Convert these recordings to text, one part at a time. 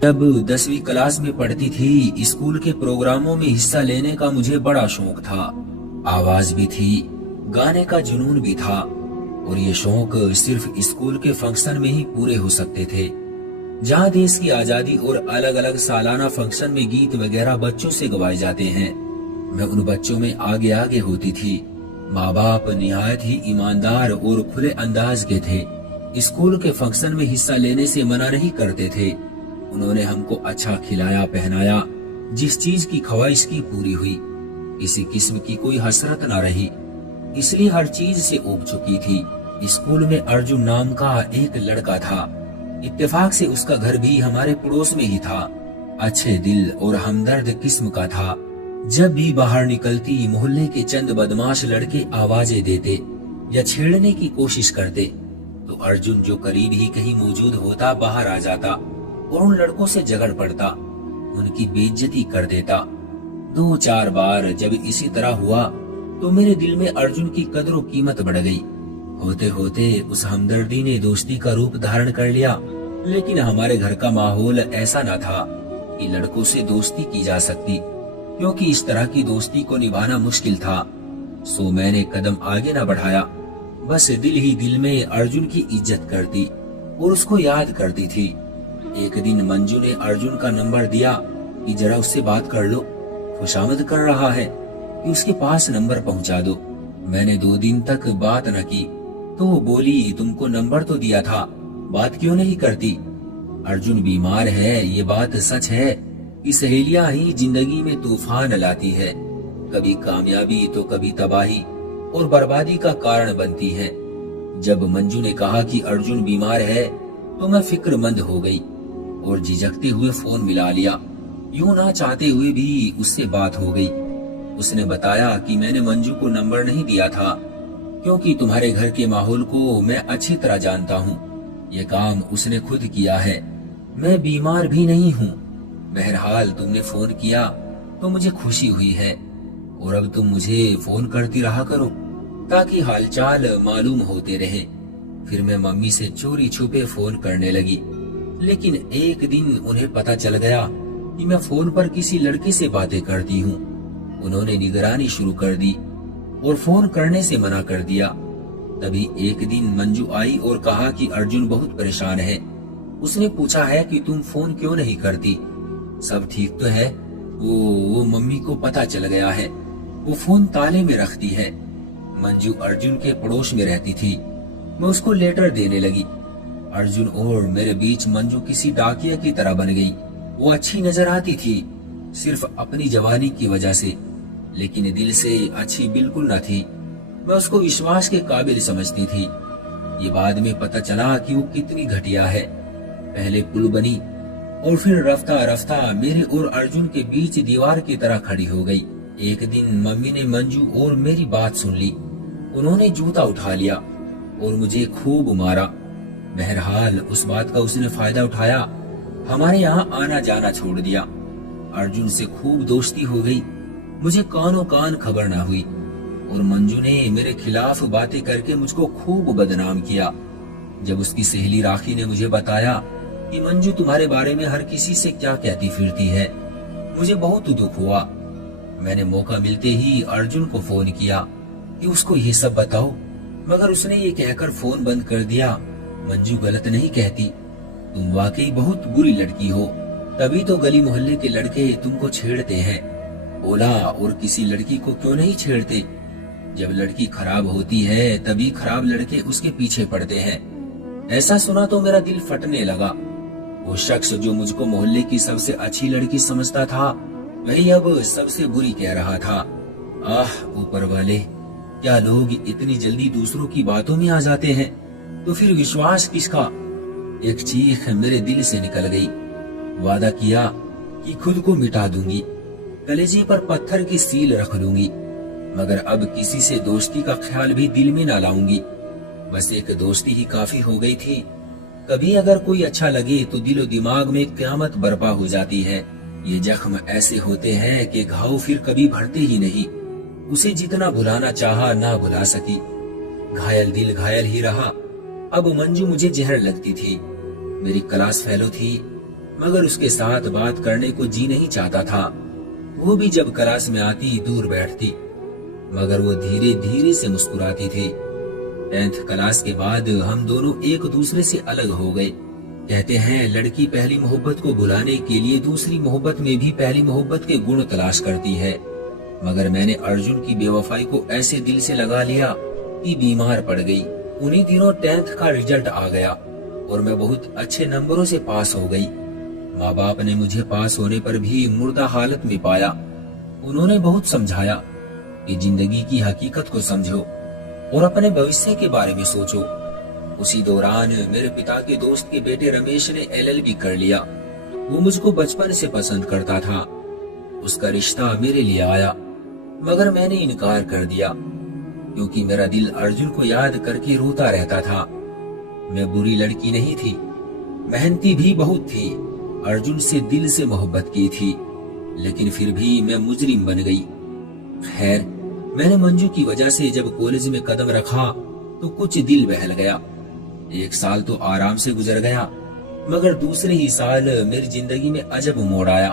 जब 10वीं क्लास में पढ़ती थी, स्कूल के प्रोग्रामों में हिस्सा लेने का मुझे बड़ा शौक था। आवाज भी थी, गाने का जुनून भी था, और ये शौक सिर्फ स्कूल के फंक्शन में ही पूरे हो सकते थे, जहाँ देश की आजादी और अलग अलग सालाना फंक्शन में गीत वगैरह बच्चों से गवाए जाते हैं। मैं उन बच्चों में आगे आगे होती थी। माँ बाप निहायत ही ईमानदार और खुले अंदाज के थे। स्कूल के फंक्शन में हिस्सा लेने से मना नहीं करते थे। उन्होंने हमको अच्छा खिलाया पहनाया, जिस चीज की ख्वाहिश की पूरी हुई। किसी किस्म की कोई हसरत न रही, इसलिए हर चीज से ऊब चुकी थी। स्कूल में अर्जुन नाम का एक लड़का था। इत्तेफाक से उसका घर भी हमारे पड़ोस में ही था। अच्छे दिल और हमदर्द किस्म का था। जब भी बाहर निकलती, मोहल्ले के चंद बदमाश लड़के आवाजें देते या छेड़ने की कोशिश करते, तो अर्जुन जो करीब ही कहीं मौजूद होता, बाहर आ जाता और उन लड़कों से झगड़ पड़ता, उनकी बेइज्जती कर देता। 2-4 बार जब इसी तरह हुआ, तो मेरे दिल में अर्जुन की कदर और कीमत बढ़ गई। होते होते उस हमदर्दी ने दोस्ती का रूप धारण कर लिया। लेकिन हमारे घर का माहौल ऐसा न था कि लड़कों से दोस्ती की जा सकती, क्योंकि इस तरह की दोस्ती को निभाना मुश्किल था। सो मैंने कदम आगे न बढ़ाया। बस दिल ही दिल में अर्जुन की इज्जत करती और उसको याद करती थी। एक दिन मंजू ने अर्जुन का नंबर दिया कि जरा उससे बात कर लो, खुशामद कर रहा है कि उसके पास नंबर पहुंचा दो। मैंने 2 दिन तक बात न की, तो वो बोली, तुमको नंबर तो दिया था, बात क्यों नहीं करती? अर्जुन बीमार है, ये बात सच है कि सहेलियां ही जिंदगी में तूफान लाती है। कभी कामयाबी तो कभी तबाही और बर्बादी का कारण बनती है। जब मंजू ने कहा कि अर्जुन बीमार है, तो मैं फिक्रमंद हो गई और झिझकते हुए फोन मिला लिया। यूं ना चाहते हुए भी उससे बात हो गई। उसने बताया कि मैंने मंजू को नंबर नहीं दिया था, क्योंकि तुम्हारे घर के माहौल को मैं अच्छी तरह जानता हूँ। ये काम उसने खुद किया है, मैं बीमार भी नहीं हूँ। बहरहाल तुमने फोन किया तो मुझे खुशी हुई है, और अब तुम मुझे फोन करती रहा करो ताकि हालचाल मालूम होते रहे। फिर मैं मम्मी से चोरी छुपे फोन करने लगी, लेकिन एक दिन उन्हें पता चल गया कि मैं फोन पर किसी लड़के से बातें करती हूँ। उन्होंने निगरानी शुरू कर दी और फोन करने से मना कर दिया। तभी एक दिन मंजू आई और कहा कि अर्जुन बहुत परेशान है। उसने पूछा है कि तुम फोन क्यों नहीं करती, सब ठीक तो है? वो मम्मी को पता चल गया है, वो फोन ताले में रखती है। मंजू अर्जुन के पड़ोस में रहती थी। मैं उसको लेटर देने लगी। अर्जुन और मेरे बीच मंजू किसी डाकिया की तरह बन गई। वो अच्छी नजर आती थी, सिर्फ अपनी जवानी की वजह से, लेकिन दिल से अच्छी बिल्कुल न थी। मैं उसको विश्वास के काबिल समझती थी। ये बाद में पता चला कि वो कितनी घटिया है। पहले पुल बनी और फिर रफ्ता रफ्ता मेरे और अर्जुन के बीच दीवार की तरह खड़ी हो गई। एक दिन मम्मी ने मंजू और मेरी बात सुन ली। उन्होंने जूता उठा लिया और मुझे खूब मारा। बहरहाल उस बात का उसने फायदा उठाया, हमारे यहाँ आना जाना छोड़ दिया। अर्जुन से खूब दोस्ती हो गई। मुझे कानों कान खबर ना हुई, और मंजू ने मेरे खिलाफ बातें करके मुझको खूब बदनाम किया। जब उसकी सहेली राखी ने मुझे बताया कि मंजू तुम्हारे बारे में हर किसी से क्या कहती फिरती है, मुझे बहुत दुख हुआ। मैंने मौका मिलते ही अर्जुन को फोन किया कि उसको ये सब बताओ, मगर उसने ये कहकर फोन बंद कर दिया। मंजू गलत नहीं कहती, तुम वाकई बहुत बुरी लड़की हो, तभी तो गली मोहल्ले के लड़के तुमको छेड़ते हैं। बोला, और किसी लड़की को क्यों नहीं छेड़ते? जब लड़की खराब होती है तभी खराब लड़के उसके पीछे पड़ते हैं। ऐसा सुना तो मेरा दिल फटने लगा। वो शख्स जो मुझको मोहल्ले की सबसे अच्छी लड़की समझता था, वही अब सबसे बुरी कह रहा था। आह ऊपर वाले, क्या लोग इतनी जल्दी दूसरों की बातों में आ जाते हैं? तो फिर विश्वास किसका? एक चीख मेरे दिल से निकल गई। वादा किया कि खुद को मिटा दूंगी, कलेजे पर पत्थर की सील रख लूंगी, मगर अब किसी से दोस्ती का ख्याल भी दिल में ना लाऊंगी। बस एक दोस्ती ही काफी हो गई थी। कभी अगर कोई अच्छा लगे तो दिलो दिमाग में क्यामत बर्पा हो जाती है। ये जख्म ऐसे होते हैं कि घाव फिर कभी भरते ही नहीं। उसे जितना भुलाना चाहा ना भुला सकी। घायल दिल घायल ही रहा। अब मंजू मुझे जहर लगती थी। मेरी क्लास फेलो थी, मगर उसके साथ बात करने को जी नहीं चाहता था। वो भी जब क्लास में आती दूर बैठती, मगर वो धीरे धीरे से मुस्कुराती थी। 10th क्लास के बाद हम दोनों एक दूसरे से अलग हो गए। कहते हैं लड़की पहली मोहब्बत को भुलाने के लिए दूसरी मोहब्बत में भी पहली मोहब्बत के गुण तलाश करती है, मगर मैंने अर्जुन की बेवफाई को ऐसे दिल से लगा लिया कि बीमार पड़ गई। उन्हीं दिनों 10th का रिजल्ट आ गया और मैं बहुत अच्छे नंबरों से पास हो गई। माँ बाप ने मुझे पास होने पर भी मुर्दा हालत में पाया। उन्होंने बहुत समझाया कि जिंदगी की हकीकत को समझो और अपने भविष्य के बारे में सोचो। उसी दौरान मेरे पिता के दोस्त के बेटे रमेश ने LLB कर लिया। वो मुझको बचपन से पसंद करता था। उसका रिश्ता मेरे लिए आया, मगर मैंने इनकार कर दिया क्योंकि मेरा दिल अर्जुन को याद करके रोता रहता था। मैं बुरी लड़की नहीं थी, मेहनती भी बहुत थी, अर्जुन से दिल से मोहब्बत की थी, लेकिन फिर भी मैं मुजरिम बन गई। खैर, मैंने मंजू की वजह से जब कॉलेज में कदम रखा तो कुछ दिल बहल गया। 1 साल तो आराम से गुजर गया, मगर दूसरे ही साल मेरी जिंदगी में अजब मोड़ आया।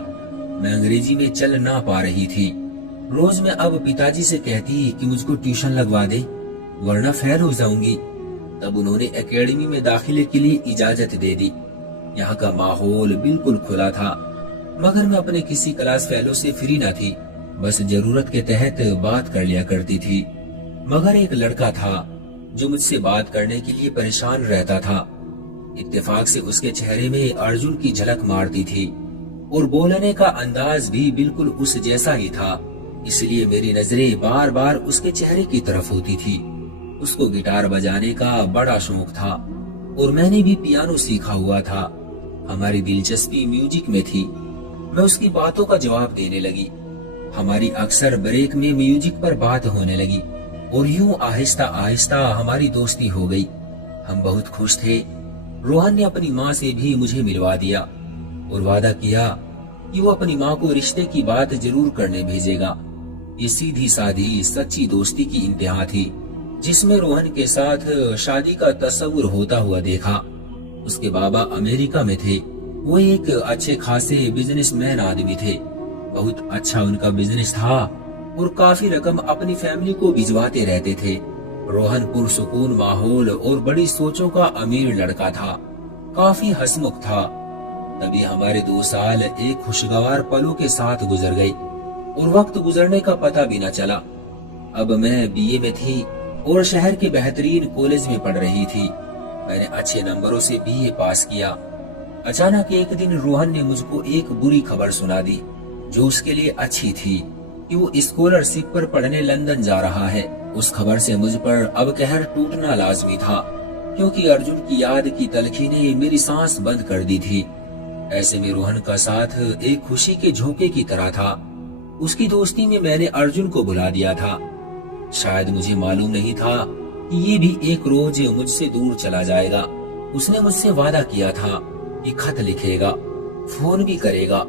मैं अंग्रेजी में चल ना पा रही थी। रोज मैं अब पिताजी से कहती कि मुझको ट्यूशन लगवा दे, वरना फेल हो जाऊंगी। तब उन्होंने एकेडमी में दाखिले के लिए इजाजत दे दी। यहाँ का माहौल बिल्कुल खुला था, मगर मैं अपने किसी क्लास फेलो से फ्री न थी। बस जरूरत के तहत बात कर लिया करती थी। मगर एक लड़का था जो मुझसे बात करने के लिए परेशान रहता था। इत्तेफाक से उसके चेहरे में अर्जुन की झलक मारती थी और बोलने का अंदाज भी बिल्कुल उस जैसा ही था। इसलिए मेरी नजरें बार बार उसके चेहरे की तरफ होती थी। उसको गिटार बजाने का बड़ा शौक था और मैंने भी पियानो सीखा हुआ था। हमारी दिलचस्पी म्यूजिक में थी। मैं उसकी बातों का जवाब देने लगी। हमारी अक्सर ब्रेक में म्यूजिक पर बात होने लगी और यूं आहिस्ता आहिस्ता हमारी दोस्ती हो गई। हम बहुत खुश थे। रोहन ने अपनी माँ से भी मुझे मिलवा दिया और वादा किया कि वो अपनी माँ को रिश्ते की बात जरूर करने भेजेगा। ये सीधी साधी सच्ची दोस्ती की इंतहा थी, जिसमें रोहन के साथ शादी का तस्वुर होता हुआ देखा। उसके बाबा अमेरिका में थे। वो एक अच्छे खासे बिजनेसमैन आदमी थे। बहुत अच्छा उनका बिजनेस था और काफी रकम अपनी फैमिली को भिजवाते रहते थे। रोहन पुरसुकून माहौल और बड़ी सोचों का अमीर लड़का था। काफी हंसमुख था। तभी हमारे 2 साल एक खुशगवार पलों के साथ गुजर गए और वक्त गुजरने का पता भी न चला। अब मैं BA में थी और शहर के बेहतरीन कॉलेज में पढ़ रही थी। मैंने अच्छे नंबरों से BA पास किया। अचानक एक दिन रोहन ने मुझको एक बुरी खबर सुना दी, जो उसके लिए अच्छी थी, कि वो स्कॉलरशिप पर पढ़ने लंदन जा रहा है। उस खबर से मुझ पर अब कहर टूटना लाजमी था, क्योंकि अर्जुन की याद की तलखी ने मेरी सांस बंद कर दी थी। ऐसे में रोहन का साथ एक खुशी के झोंके की तरह था। उसकी दोस्ती में मैंने अर्जुन को बुला दिया था। शायद मुझे मालूम नहीं था कि ये भी एक रोज मुझसे दूर चला जाएगा। उसने मुझसे वादा किया था कि खत लिखेगा, फोन भी करेगा।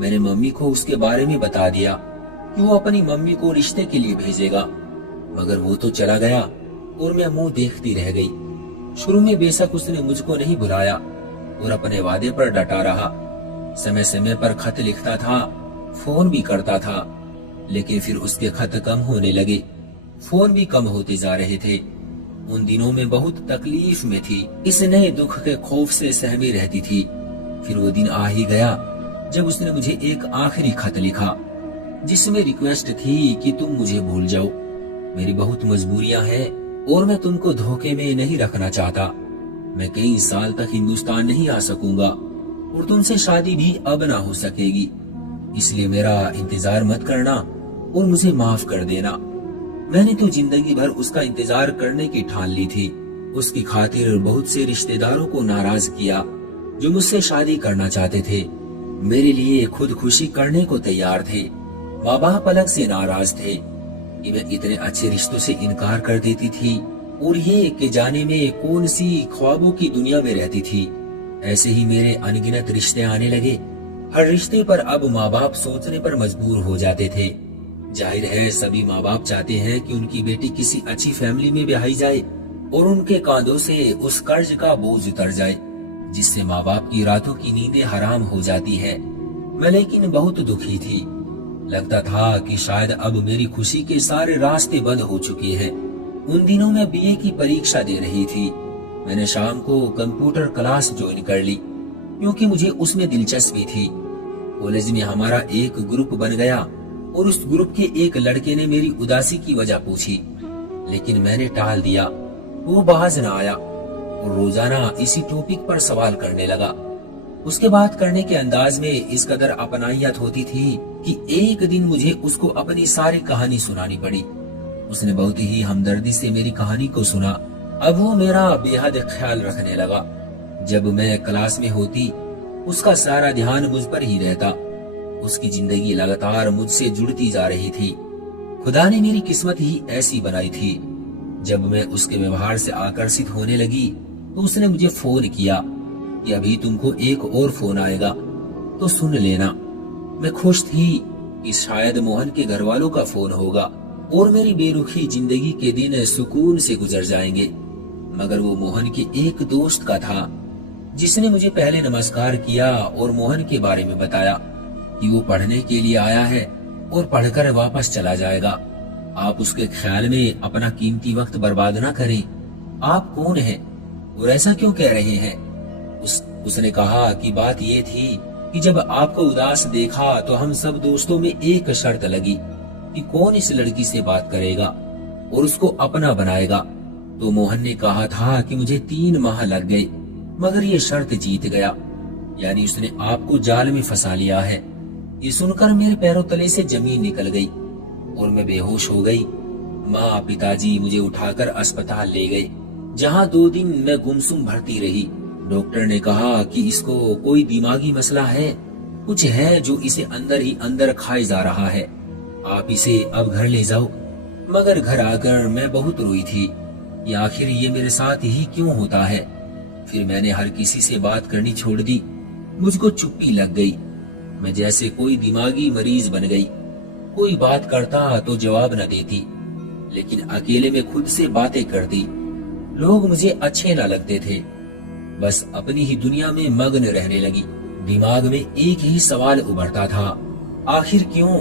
मैंने मम्मी को उसके बारे में बता दिया कि वो अपनी मम्मी को रिश्ते के लिए भेजेगा, मगर वो तो चला गया और मैं मुंह देखती रह गई। शुरू में बेशक उसने मुझको नहीं बुलाया और अपने वादे पर डटा रहा। समय समय पर खत लिखता था, फोन भी करता था, लेकिन फिर उसके खत कम होने लगे, फोन भी कम होते जा रहे थे। उन दिनों में बहुत तकलीफ में थी। इस नए दुख के खौफ से सहमी रहती थी। फिर वो दिन आ ही गया जब उसने मुझे एक आखिरी खत लिखा, जिसमें रिक्वेस्ट थी कि तुम मुझे भूल जाओ। मेरी बहुत मजबूरियां हैं और मैं तुमको धोखे में नहीं रखना चाहता। मैं कई साल तक हिंदुस्तान नहीं आ सकूंगा और तुमसे शादी भी अब ना हो सकेगी। इसलिए मेरा इंतजार मत करना और मुझे माफ कर देना। मैंने तो जिंदगी भर उसका इंतजार करने की ठान ली थी। उसकी खातिर बहुत से रिश्तेदारों को नाराज किया जो मुझसे शादी करना चाहते थे। मेरे लिए खुदकुशी करने को तैयार थे। माँ बाप अलग से नाराज थे कि मैं इतने अच्छे रिश्तों से इनकार कर देती थी और ये कि जाने में कौन सी ख्वाबों की दुनिया में रहती थी। ऐसे ही मेरे अनगिनत रिश्ते आने लगे। हर रिश्ते पर अब माँ बाप सोचने पर मजबूर हो जाते थे। जाहिर है सभी माँ बाप चाहते हैं कि उनकी बेटी किसी अच्छी फैमिली में ब्याही जाए और उनके कांधों से उस कर्ज का बोझ उतर जाए। जिससे माँ बाप की रातों की नींदें हराम हो जाती है। मैं लेकिन बहुत दुखी थी। लगता था कि शायद अब मेरी खुशी के सारे रास्ते बंद हो चुके हैं। उन दिनों मैं बीए की परीक्षा दे रही थी। मैंने शाम को कंप्यूटर क्लास ज्वाइन कर ली क्योंकि मुझे उसमें दिलचस्पी थी। कॉलेज में हमारा एक ग्रुप बन गया और उस ग्रुप के एक लड़के ने मेरी उदासी की वजह पूछी, लेकिन मैंने टाल दिया। वो बाज न आया और रोजाना इसी टॉपिक पर सवाल करने लगा। उसके बात करने के अंदाज में इस कदर अपनाइयत होती थी कि एक दिन मुझे उसको अपनी सारी कहानी सुनानी पड़ी। उसने बहुत ही हमदर्दी से मेरी कहानी को सुना। अब वो मेरा बेहद ख्याल रखने लगा। जब मैं क्लास में होती उसका सारा ध्यान मुझ पर ही रहता। उसकी जिंदगी लगातार मुझसे जुड़ती जा रही थी। खुदा ने मेरी किस्मत ही ऐसी बनाई थी। जब मैं उसके व्यवहार से आकर्षित होने लगी तो उसने मुझे फोन किया कि अभी तुमको एक और फोन आएगा तो सुन लेना। मैं खुश थी कि शायद मोहन के घर वालों का फोन होगा और मेरी बेरुखी जिंदगी के दिन सुकून से गुजर जाएंगे। मगर वो मोहन के एक दोस्त का था जिसने मुझे पहले नमस्कार किया और मोहन के बारे में बताया कि वो पढ़ने के लिए आया है और पढ़कर वापस चला जाएगा। आप उसके ख्याल में अपना कीमती वक्त बर्बाद ना करें। आप कौन हैं और ऐसा क्यों कह रहे हैं? उसने कहा कि बात ये थी कि जब आपको उदास देखा तो हम सब दोस्तों में एक शर्त लगी कि कौन इस लड़की से बात करेगा और उसको अपना बनाएगा। तो मोहन ने कहा था कि मुझे 3 माह लग गए, मगर ये शर्त जीत गया, यानी उसने आपको जाल में फंसा लिया है। ये सुनकर मेरे पैरों तले से जमीन निकल गई और मैं बेहोश हो गई। माँ पिताजी मुझे उठाकर अस्पताल ले गए, जहाँ 2 दिन मैं गुमसुम भर्ती रही। डॉक्टर ने कहा कि इसको कोई दिमागी मसला है, कुछ है जो इसे अंदर ही अंदर खाए जा रहा है। आप इसे अब घर ले जाओ। मगर घर आकर मैं बहुत रोई थी कि आखिर ये मेरे साथ ही क्यों होता है। फिर मैंने हर किसी से बात करनी छोड़ दी। मुझको चुप्पी लग गई। मैं जैसे कोई दिमागी मरीज बन गई। कोई बात करता तो जवाब न देती, लेकिन अकेले में खुद से बातें करती। लोग मुझे अच्छे न लगते थे। बस अपनी ही दुनिया में मग्न रहने लगी। दिमाग में एक ही सवाल उभरता था, आखिर क्यों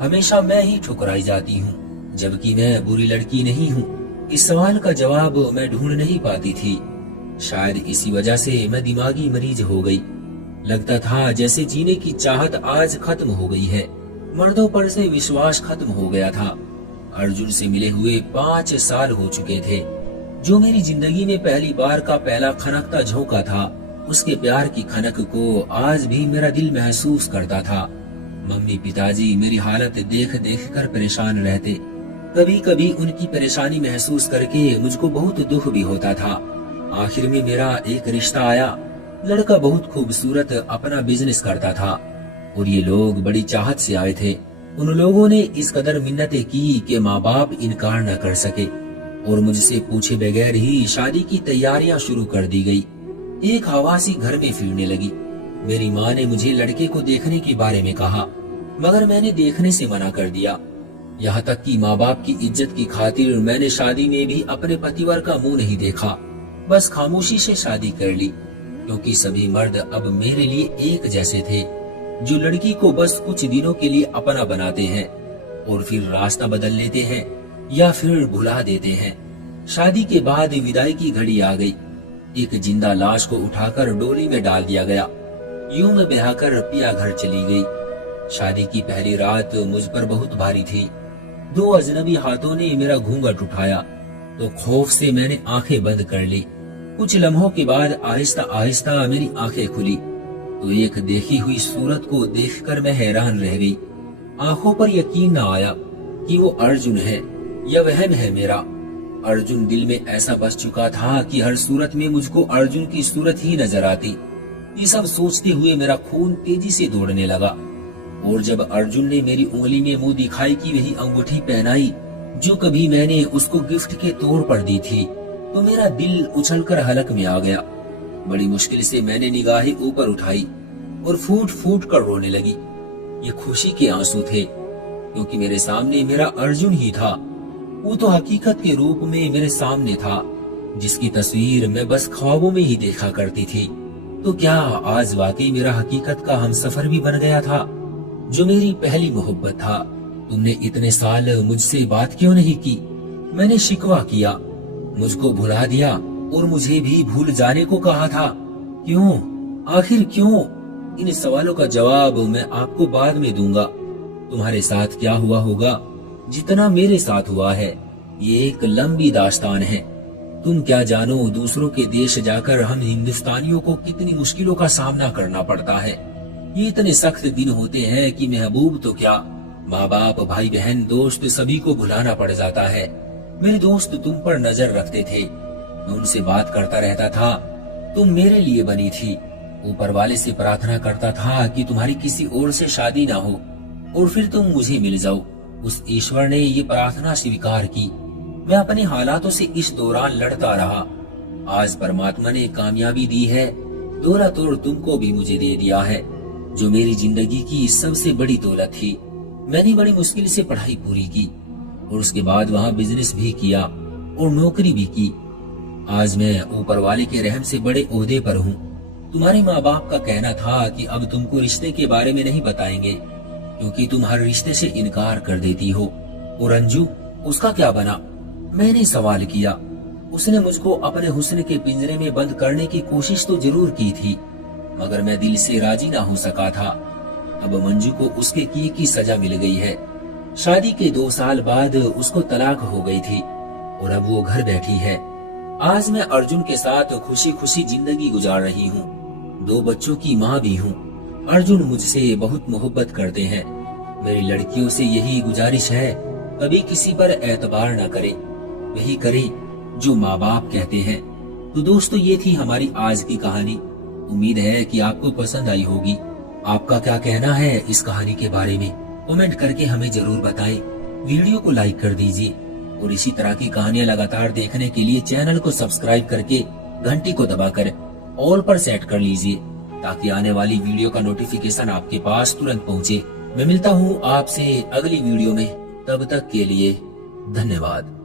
हमेशा मैं ही ठुकराई जाती हूँ, जबकि मैं बुरी लड़की नहीं हूँ। इस सवाल का जवाब मैं ढूंढ नहीं पाती थी। शायद इसी वजह से मैं दिमागी मरीज हो गई। लगता था जैसे जीने की चाहत आज खत्म हो गई है। मर्दों पर से विश्वास खत्म हो गया था। अर्जुन से मिले हुए 5 साल हो चुके थे। जो मेरी जिंदगी में पहली बार का पहला खनकता झोंका था, उसके प्यार की खनक को आज भी मेरा दिल महसूस करता था। मम्मी पिताजी मेरी हालत देख देख कर परेशान रहते। कभी कभी उनकी परेशानी महसूस करके मुझको बहुत दुख भी होता था। आखिर में मेरा एक रिश्ता आया। लड़का बहुत खूबसूरत अपना बिजनेस करता था और ये लोग बड़ी चाहत से आए थे। उन लोगों ने इस कदर मिन्नतें की कि माँ बाप इनकार न कर सके और मुझसे पूछे बगैर ही शादी की तैयारियां शुरू कर दी गई। एक हवासी घर में फिरने लगी। मेरी माँ ने मुझे लड़के को देखने के बारे में कहा, मगर मैंने देखने से मना कर दिया। यहाँ तक कि माँ बाप की इज्जत की खातिर मैंने शादी में भी अपने पतिवर का मुंह नहीं देखा, बस खामोशी से शादी कर ली, क्योंकि सभी मर्द अब मेरे लिए एक जैसे थे, जो लड़की को बस कुछ दिनों के लिए अपना बनाते हैं और फिर रास्ता बदल लेते हैं या फिर भुला देते हैं। शादी के बाद विदाई की घड़ी आ गई। एक जिंदा लाश को उठाकर डोली में डाल दिया गया। यूं मैं बहाकर पिया घर चली गई। शादी की पहली रात मुझ पर बहुत भारी थी। 2 अजनबी हाथों ने मेरा घूंघट उठाया तो खौफ से मैंने आंखें बंद कर ली। कुछ लम्हों के बाद आहिस्ता आहिस्ता मेरी आंखें खुली तो एक देखी हुई सूरत को देखकर मैं हैरान रह गई। आंखों पर यकीन न आया कि वो अर्जुन है या वहम है मेरा। अर्जुन दिल में ऐसा बस चुका था कि हर सूरत में मुझको अर्जुन की सूरत ही नजर आती। ये सब सोचते हुए मेरा खून तेजी से दौड़ने लगा और जब अर्जुन ने मेरी उंगली में मुंह दिखाई की वही अंगूठी पहनाई जो कभी मैंने उसको गिफ्ट के तौर पर दी थी, तो मेरा दिल उछलकर हलक में आ गया। बड़ी मुश्किल से मैंने निगाहें ऊपर उठाई और फूट फूट कर रोने लगी। ये खुशी के आंसू थे, क्योंकि मेरे सामने मेरा अर्जुन ही था। वो तो हकीकत के रूप में मेरे सामने था, जिसकी तस्वीर मैं बस ख्वाबों में ही देखा करती थी। तो क्या आज वाकई मेरा हकीकत का हमसफर भी बन गया था, जो मेरी पहली मोहब्बत था? तुमने इतने साल मुझसे बात क्यों नहीं की? मैंने शिकवा किया, मुझको भुला दिया और मुझे भी भूल जाने को कहा था। क्यों? आखिर क्यों? इन सवालों का जवाब मैं आपको बाद में दूंगा। तुम्हारे साथ क्या हुआ होगा, जितना मेरे साथ हुआ है, ये एक लंबी दास्तान है। तुम क्या जानो दूसरों के देश जाकर हम हिंदुस्तानियों को कितनी मुश्किलों का सामना करना पड़ता है। ये इतने सख्त दिन होते हैं कि महबूब तो क्या, माँ बाप, भाई बहन, दोस्त सभी को भुलाना पड़ जाता है। मेरे दोस्त तुम पर नजर रखते थे, मैं उनसे बात करता रहता था। तुम मेरे लिए बनी थी। ऊपर वाले से प्रार्थना करता था कि तुम्हारी किसी और से शादी ना हो और फिर तुम मुझे मिल जाओ। उस ईश्वर ने ये प्रार्थना स्वीकार की। मैं अपने हालातों से इस दौरान लड़ता रहा। आज परमात्मा ने कामयाबी दी है, दौलत और तुमको भी मुझे दे दिया है, जो मेरी जिंदगी की सबसे बड़ी दौलत थी। मैंने बड़ी मुश्किल से पढ़ाई पूरी की और उसके बाद वहाँ बिजनेस भी किया और नौकरी भी की। आज मैं ऊपर वाले के रहम से बड़े ओहदे पर हूँ। तुम्हारे माँ बाप का कहना था कि अब तुमको रिश्ते के बारे में नहीं बताएंगे, क्योंकि तुम हर रिश्ते से इनकार कर देती हो। और अंजू, उसका क्या बना? मैंने सवाल किया। उसने मुझको अपने हुस्न के पिंजरे में बंद करने की कोशिश तो जरूर की थी, मगर मैं दिल से राजी ना हो सका था। अब मंजू को उसके किए की सजा मिल गई है। शादी के 2 साल बाद उसको तलाक हो गई थी और अब वो घर बैठी है। आज मैं अर्जुन के साथ खुशी खुशी जिंदगी गुजार रही हूँ। 2 बच्चों की माँ भी हूँ। अर्जुन मुझसे बहुत मोहब्बत करते हैं। मेरी लड़कियों से यही गुजारिश है, कभी किसी पर एतबार न करे, वही करे जो माँ बाप कहते हैं। तो दोस्तों, ये थी हमारी आज की कहानी। उम्मीद है कि आपको पसंद आई होगी। आपका क्या कहना है इस कहानी के बारे में, कमेंट करके हमें जरूर बताएं। वीडियो को लाइक कर दीजिए और इसी तरह की कहानियां लगातार देखने के लिए चैनल को सब्सक्राइब करके घंटी को दबाकर ऑल पर सेट कर लीजिए, ताकि आने वाली वीडियो का नोटिफिकेशन आपके पास तुरंत पहुंचे। मैं मिलता हूं आपसे अगली वीडियो में, तब तक के लिए धन्यवाद।